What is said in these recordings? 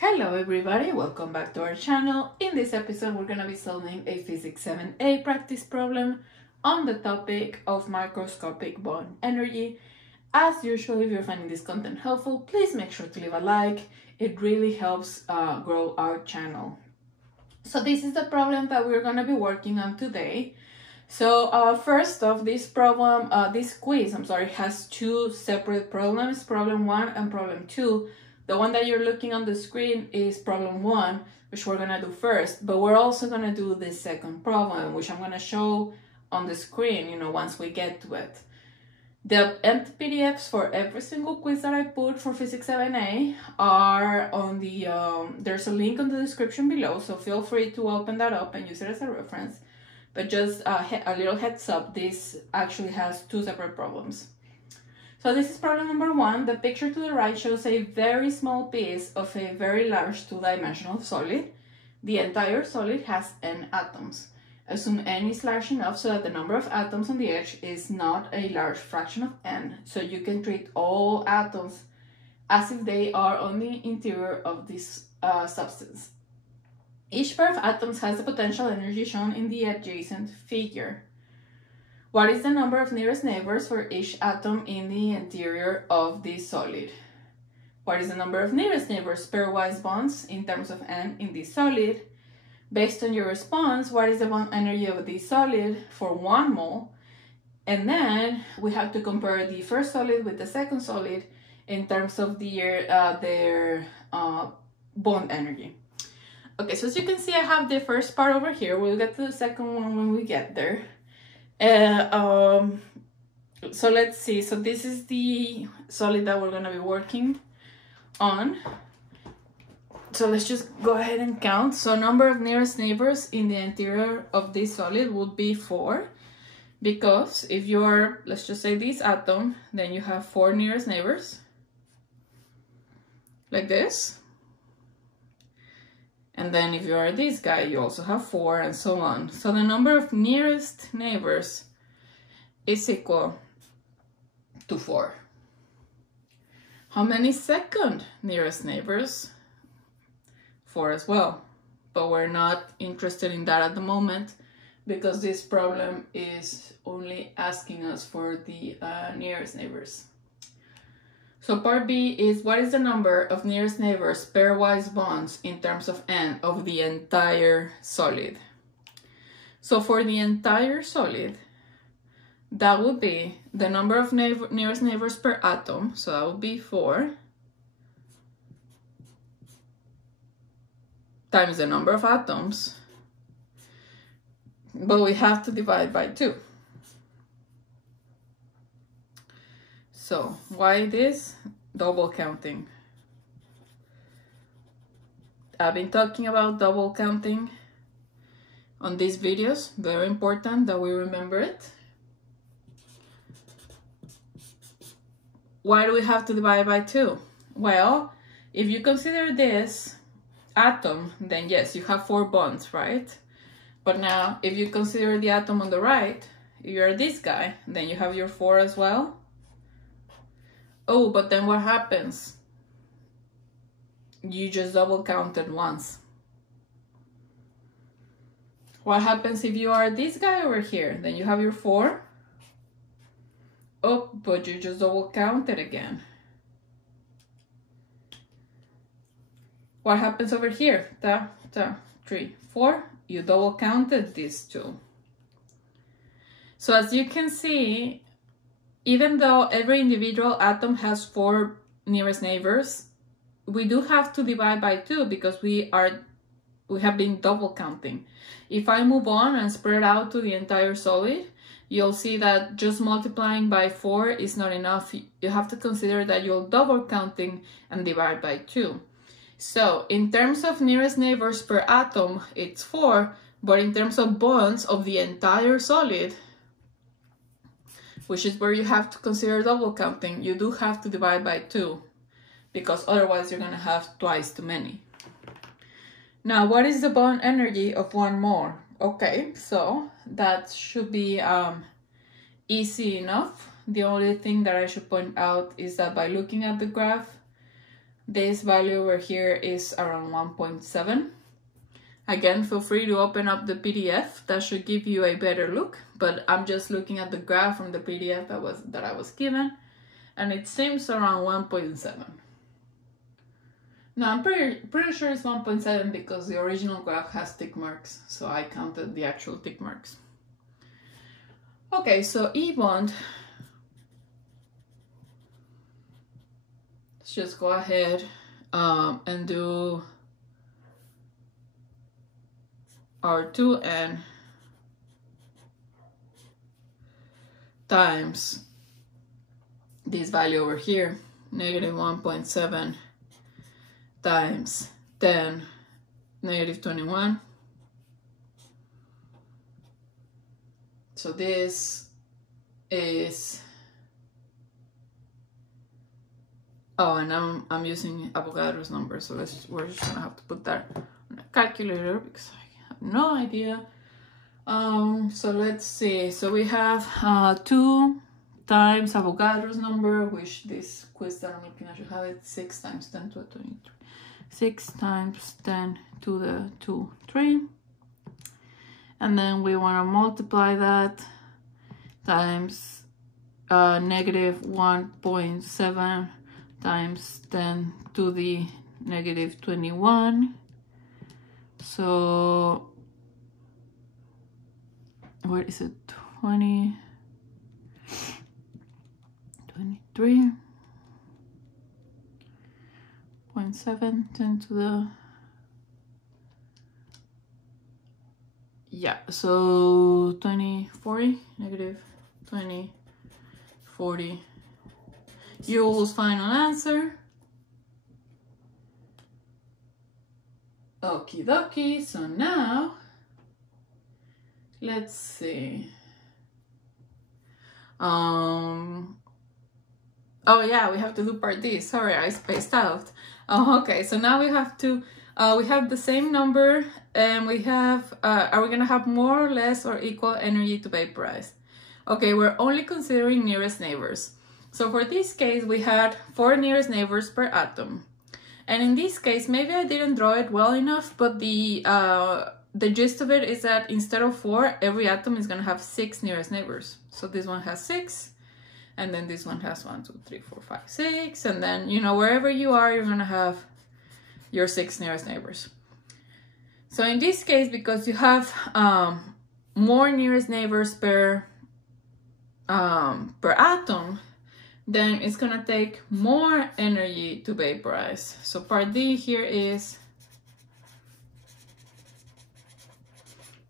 Hello everybody, welcome back to our channel. In this episode we're going to be solving a Physics 7a practice problem on the topic of microscopic bond energy. As usual, if you're finding this content helpful, please make sure to leave a like. It really helps grow our channel. So this is the problem that we're going to be working on today. So first off, this quiz has two separate problems, problem 1 and problem 2. The one that you're looking on the screen is problem 1, which we're gonna do first, but we're also gonna do the second problem, which I'm gonna show on the screen, once we get to it. The empty PDFs for every single quiz that I put for Physics 7a are on the, there's a link in the description below, so feel free to open that up and use it as a reference. But just a little heads up, this actually has two separate problems. So this is problem number 1. The picture to the right shows a very small piece of a very large two-dimensional solid. The entire solid has n atoms. Assume n is large enough so that the number of atoms on the edge is not a large fraction of n. So you can treat all atoms as if they are on the interior of this substance. Each pair of atoms has the potential energy shown in the adjacent figure. What is the number of nearest neighbors for each atom in the interior of this solid? What is the number of nearest neighbors pairwise bonds in terms of n in this solid? Based on your response, what is the bond energy of this solid for 1 mole? And then we have to compare the first solid with the second solid in terms of their bond energy. Okay, so as you can see, I have the first part over here. We'll get to the second one when we get there. So let's see. So this is the solid that we're going to be working on. So let's just go ahead and count. So number of nearest neighbors in the interior of this solid would be 4. Because if you are, let's just say this atom, then you have 4 nearest neighbors. Like this. And then if you are this guy, you also have 4 and so on. So the number of nearest neighbors is equal to 4. How many second nearest neighbors? 4 as well. But we're not interested in that at the moment because this problem is only asking us for the nearest neighbors. So part B is what is the number of nearest neighbors pairwise bonds in terms of n of the entire solid. So for the entire solid, that would be the number of nearest neighbors per atom. So that would be 4 times the number of atoms. But we have to divide by 2. So why this? Double counting. I've been talking about double counting on these videos. Very important that we remember it. Why do we have to divide by 2? Well, if you consider this atom, then yes, you have 4 bonds, right? But now, if you consider the atom on the right, you're this guy, then you have your 4 as well. Oh, but then what happens? You just double counted once. What happens if you are this guy over here? Then you have your 4. Oh, but you just double counted again. What happens over here? 3, 4. You double counted these 2. So as you can see, even though every individual atom has 4 nearest neighbors, we do have to divide by 2 because we have been double counting. If I move on and spread out to the entire solid, you'll see that just multiplying by 4 is not enough. You have to consider that you're double counting and divide by 2. So in terms of nearest neighbors per atom, it's 4, but in terms of bonds of the entire solid, which is where you have to consider double counting, you do have to divide by 2 because otherwise you're going to have twice too many. Now, what is the bond energy of 1 mole? Okay, so that should be easy enough. The only thing that I should point out is that by looking at the graph, This value over here is around 1.7. Again, feel free to open up the PDF. That should give you a better look, but I'm just looking at the graph from the PDF that I was given, and it seems around 1.7. Now I'm pretty sure it's 1.7 because the original graph has tick marks, so I counted the actual tick marks. Okay, so E bond. Let's just go ahead and do our 2n times this value over here, negative 1.7 times 10, negative 21. So this is, oh, and I'm using Avogadro's number, so we're just gonna have to put that on a calculator because I have no idea. So let's see. So we have 2 times Avogadro's number, which this quiz that I'm looking at should have it 6 times 10 to the 23. 6 times 10 to the 23. And then we want to multiply that times negative 1.7 times 10 to the negative 21. So where is it? 20, 23. 0.7, 10 to the, yeah, so 20, 40, negative 20, 40 joules final answer. Okie dokie, so now, let's see. Oh yeah, we have to do part D. Sorry, I spaced out. Oh, okay, so now we have to, we have the same number, and we have, are we gonna have more or less or equal energy to vaporize? Okay, we're only considering nearest neighbors. So for this case, we had 4 nearest neighbors per atom. And in this case, maybe I didn't draw it well enough, but the gist of it is that instead of 4, every atom is gonna have 6 nearest neighbors. So this one has 6. And then this one has 1, 2, 3, 4, 5, 6. And then, you know, wherever you are, you're going to have your 6 nearest neighbors. So in this case, because you have more nearest neighbors per atom, then it's going to take more energy to vaporize. So part D here is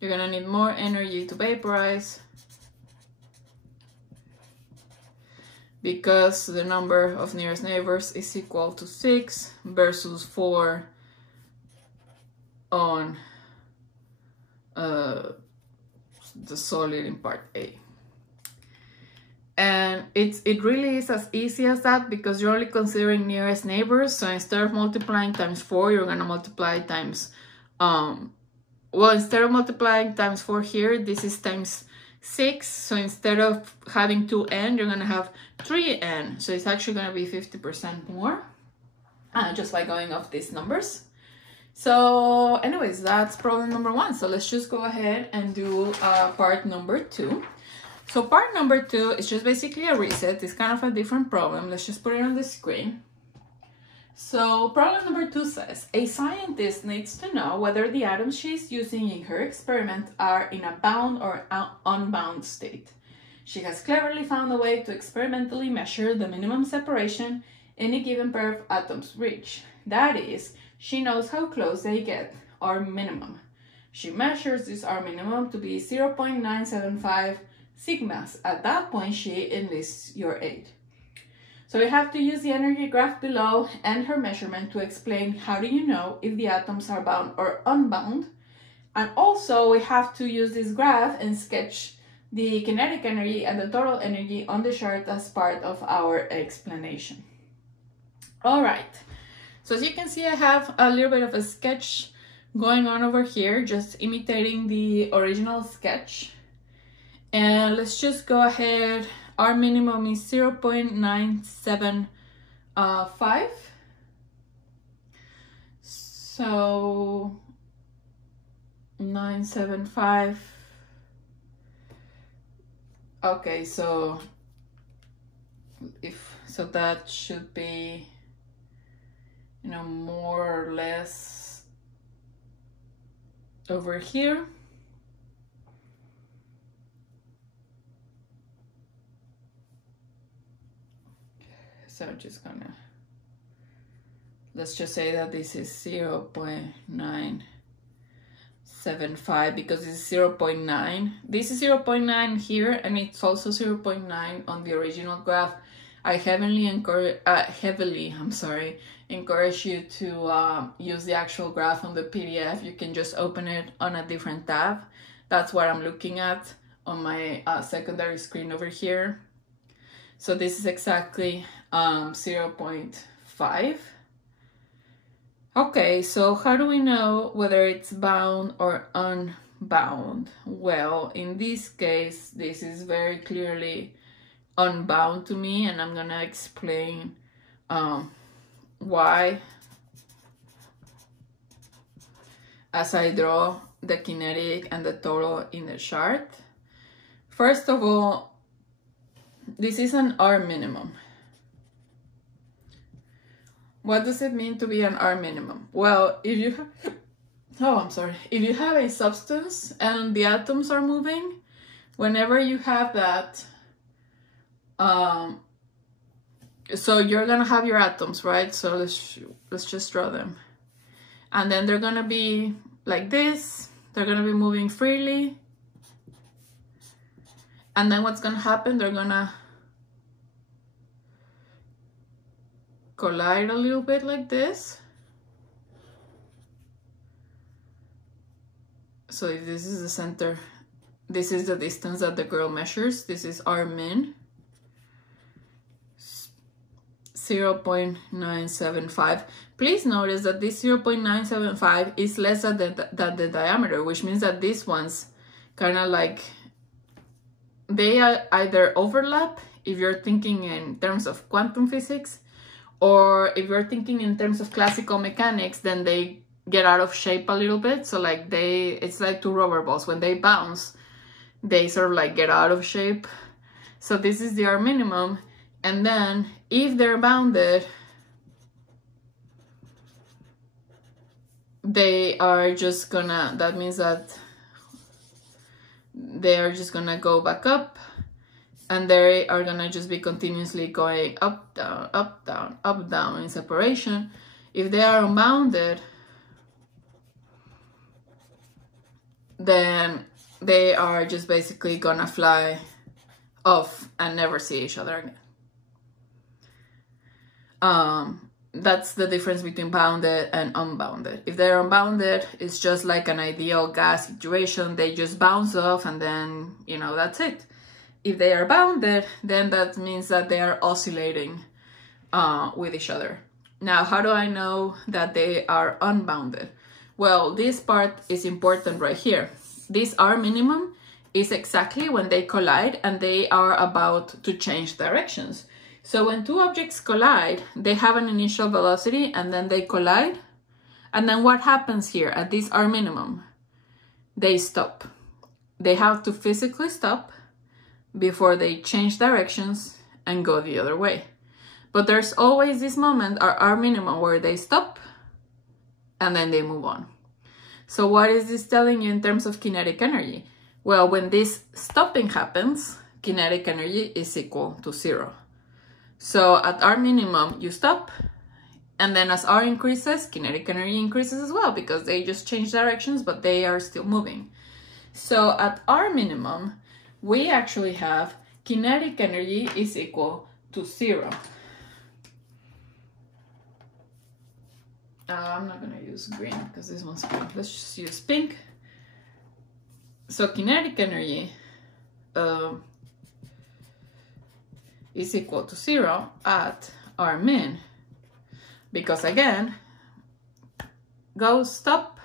you're going to need more energy to vaporize, because the number of nearest neighbors is equal to 6 versus 4 on the solid in part A. And it really is as easy as that, because you're only considering nearest neighbors. So instead of multiplying times 4, you're going to multiply times, well, instead of multiplying times 4 here, this is times 6. So instead of having 2n, you're going to have 3n. So it's actually going to be 50% more just by going off these numbers. So anyways, that's problem number 1. So let's just go ahead and do part number 2. So part number 2 is just basically a reset. It's kind of a different problem. Let's just put it on the screen. So problem number 2 says, a scientist needs to know whether the atoms she's using in her experiment are in a bound or unbound state. She has cleverly found a way to experimentally measure the minimum separation any given pair of atoms reach. That is, she knows how close they get, R minimum. She measures this R minimum to be 0.975 sigmas. At that point, she enlists your aid. So we have to use the energy graph below and her measurement to explain how do you know if the atoms are bound or unbound. And also we have to use this graph and sketch the kinetic energy and the total energy on the chart as part of our explanation. All right, so as you can see, I have a little bit of a sketch going on over here, just imitating the original sketch. And let's just go ahead. Our minimum is 0.975. So 975. Okay, so that should be, you know, more or less over here. So I'm just gonna, let's just say that this is 0.975 because this is 0.9. This is 0.9 here, and it's also 0.9 on the original graph. I heavily encourage you to use the actual graph on the PDF. You can just open it on a different tab. That's what I'm looking at on my secondary screen over here. So this is exactly 0.5. Okay, so how do we know whether it's bound or unbound? Well, in this case, this is very clearly unbound to me, and I'm gonna explain why as I draw the kinetic and the total in the chart. First of all, this is an R minimum. What does it mean to be an R minimum? Well, if you if you have a substance and the atoms are moving, whenever you have that, so you're gonna have your atoms, right? So let's just draw them, and then they're gonna be like this. They're gonna be moving freely, and then what's gonna happen? They're gonna collide a little bit like this. So if this is the center, this is the distance that the girl measures. This is R min, 0.975. Please notice that this 0.975 is less than the diameter, which means that these ones kind of like, they either overlap if you're thinking in terms of quantum physics, or if you're thinking in terms of classical mechanics, then they get out of shape a little bit. So like it's like two rubber balls. When they bounce, they sort of like get out of shape. So this is the R minimum. And then if they're bounded, they are just gonna, that means that they are just gonna go back up, and they are gonna just be continuously going up, down, up, down, up, down in separation. If they are unbounded, then they are just basically gonna fly off and never see each other again. That's the difference between bounded and unbounded. If they're unbounded, it's just like an ideal gas situation. They just bounce off and then, you know, that's it. If they are bounded, then that means that they are oscillating with each other. Now, how do I know that they are unbounded? Well, this part is important right here. This R minimum is exactly when they collide and they are about to change directions. So when two objects collide, they have an initial velocity and then they collide. And then what happens here at this R minimum? They stop. They have to physically stop before they change directions and go the other way. But there's always this moment, our minimum, where they stop and then they move on. So what is this telling you in terms of kinetic energy? Well, when this stopping happens, kinetic energy is equal to 0. So at R minimum, you stop, and then as R increases, kinetic energy increases as well, because they just change directions, but they are still moving. So at R minimum, we actually have kinetic energy is equal to 0. I'm not gonna use green because this one's green. Let's just use pink. So kinetic energy is equal to 0 at R min, because again, go stop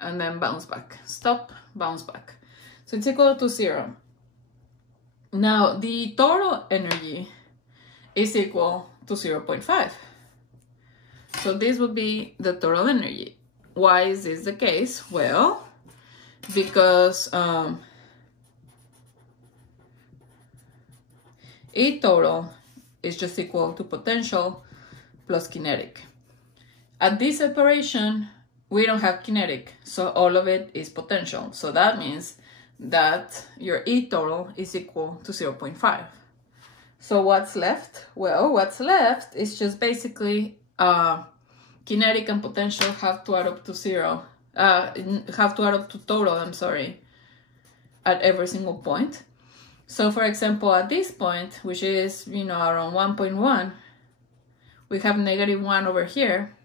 and then bounce back, stop, bounce back. So it's equal to 0. Now the total energy is equal to 0.5. So this would be the total energy. Why is this the case? Well, because E total is just equal to potential plus kinetic. At this separation, we don't have kinetic, so all of it is potential. So that means that your E total is equal to 0.5. So what's left? Well, what's left is just basically kinetic and potential have to add up to zero, have to add up to total, I'm sorry, at every single point. So for example, at this point, which is, you know, around 1.1, we have -1 over here,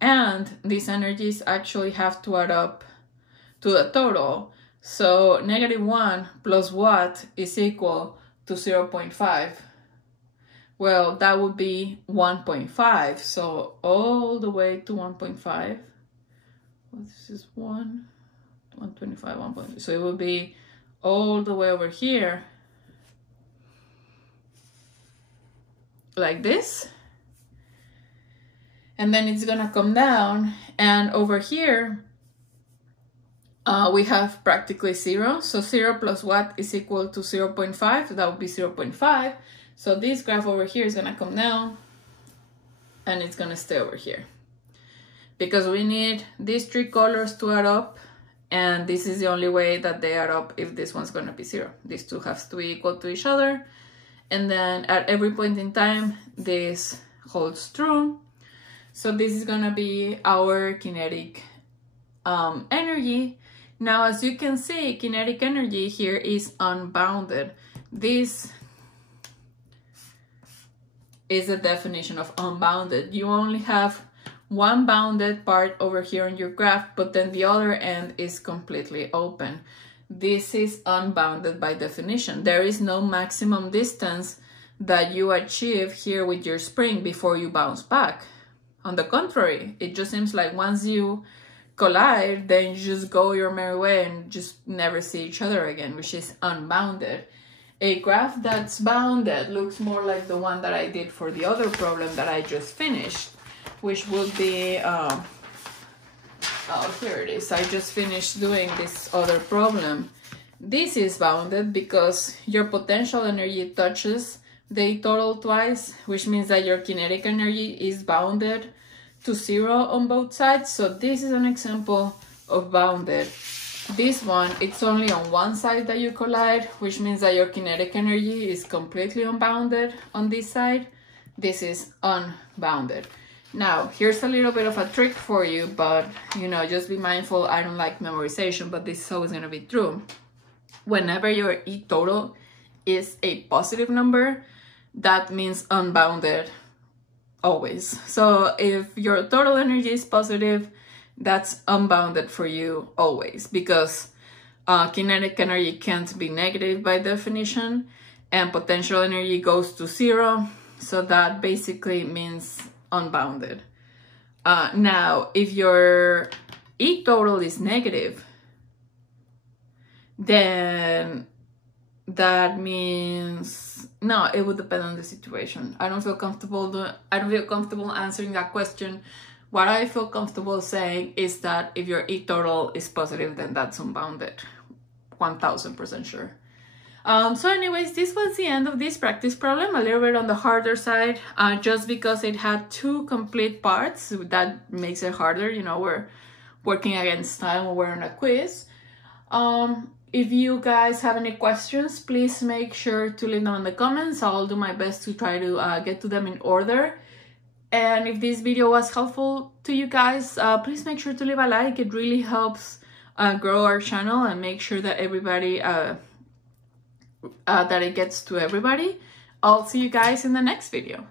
and these energies actually have to add up to the total. So -1 plus what is equal to 0.5? Well, that would be 1.5. So all the way to 1.5. Well, this is 125, 1.5. So it would be all the way over here, like this. And then it's gonna come down, and over here, we have practically 0. So 0 plus what is equal to 0.5? So that would be 0.5. So this graph over here is gonna come down, and it's gonna stay over here. Because we need these 3 colors to add up, and this is the only way that they add up if this one's gonna be 0. These two have to be equal to each other. And then at every point in time, this holds true. So this is gonna be our kinetic energy. Now, as you can see, kinetic energy here is unbounded. This is the definition of unbounded. You only have one bounded part over here on your graph, but then the other end is completely open. This is unbounded by definition. There is no maximum distance that you achieve here with your spring before you bounce back. On the contrary, it just seems like once you collide, then you just go your merry way and just never see each other again, which is unbounded. A graph that's bounded looks more like the one that I did for the other problem that I just finished, which would be, oh, here it is. I just finished doing this other problem. This is bounded because your potential energy touches the total twice, which means that your kinetic energy is bounded to 0 on both sides. So this is an example of bounded. This one, it's only on one side that you collide, which means that your kinetic energy is completely unbounded on this side. This is unbounded. Now, here's a little bit of a trick for you, but, you know, just be mindful. I don't like memorization, but this is always going to be true. Whenever your E total is a positive number, that means unbounded always. So if your total energy is positive, that's unbounded for you always, because kinetic energy can't be negative by definition, and potential energy goes to 0. So that basically means unbounded. Now, if your E total is negative, then that means, no, it would depend on the situation. I don't feel comfortable answering that question. What I feel comfortable saying is that if your E total is positive, then that's unbounded. 1000% sure. So anyways, this was the end of this practice problem, a little bit on the harder side, just because it had 2 complete parts. That makes it harder, you know, we're working against time when we're on a quiz. If you guys have any questions, please make sure to leave them in the comments. I'll do my best to try to get to them in order. And if this video was helpful to you guys, please make sure to leave a like. It really helps grow our channel and make sure that everybody, that it gets to everybody. I'll see you guys in the next video.